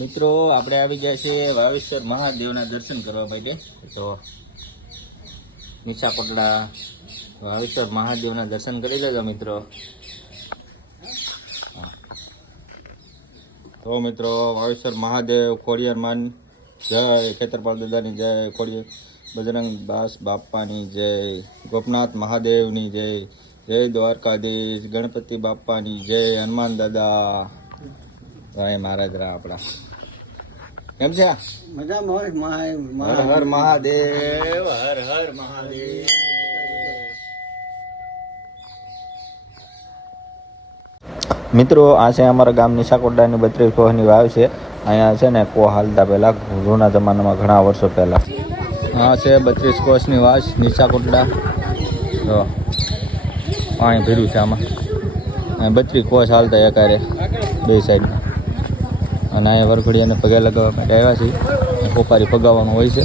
મિત્રો આપણે આવી ગયા છે વાવેશ્વર મહાદેવના દર્શન કરવા માટે. તો નીચાકોટડા વાવેશ્વર મહાદેવના દર્શન કરી લેજો મિત્રો. તો મિત્રો વાવેશ્વર મહાદેવ ખોડિયાર માન જય, ખેતરપાલ દાદાની જય, ખોડિયાર બજરંગ દાસ બાપાની જય, ગોપનાથ મહાદેવની જય, જય દ્વારકાધીશ ગણપતિ બાપાની જય, હનુમાન દાદા ભાઈ મહારાજ રા આપણા. કેમ છે? મજામાં. હર હર મહાદેવ, હર હર મહાદેવ. મિત્રો આ છે અમારા ગામની નીચાકોટડાની 32 કોહની વાવ છે. અહીંયા છે ને કો હાલતા પહેલા જૂના જમાનામાં ઘણા વર્ષો પહેલા. હા છે 32 કોષની વાવ નીચાકોટડા. જો પાણી ભર્યું છે આમાં. 32 કોષ હાલતા એકારે બે સાઈડમાં. અને અહીંયા વરઘોડિયાને પગે લગાવવા માટે આવ્યા છીએ. કોપારી પગાવવાનું હોય છે.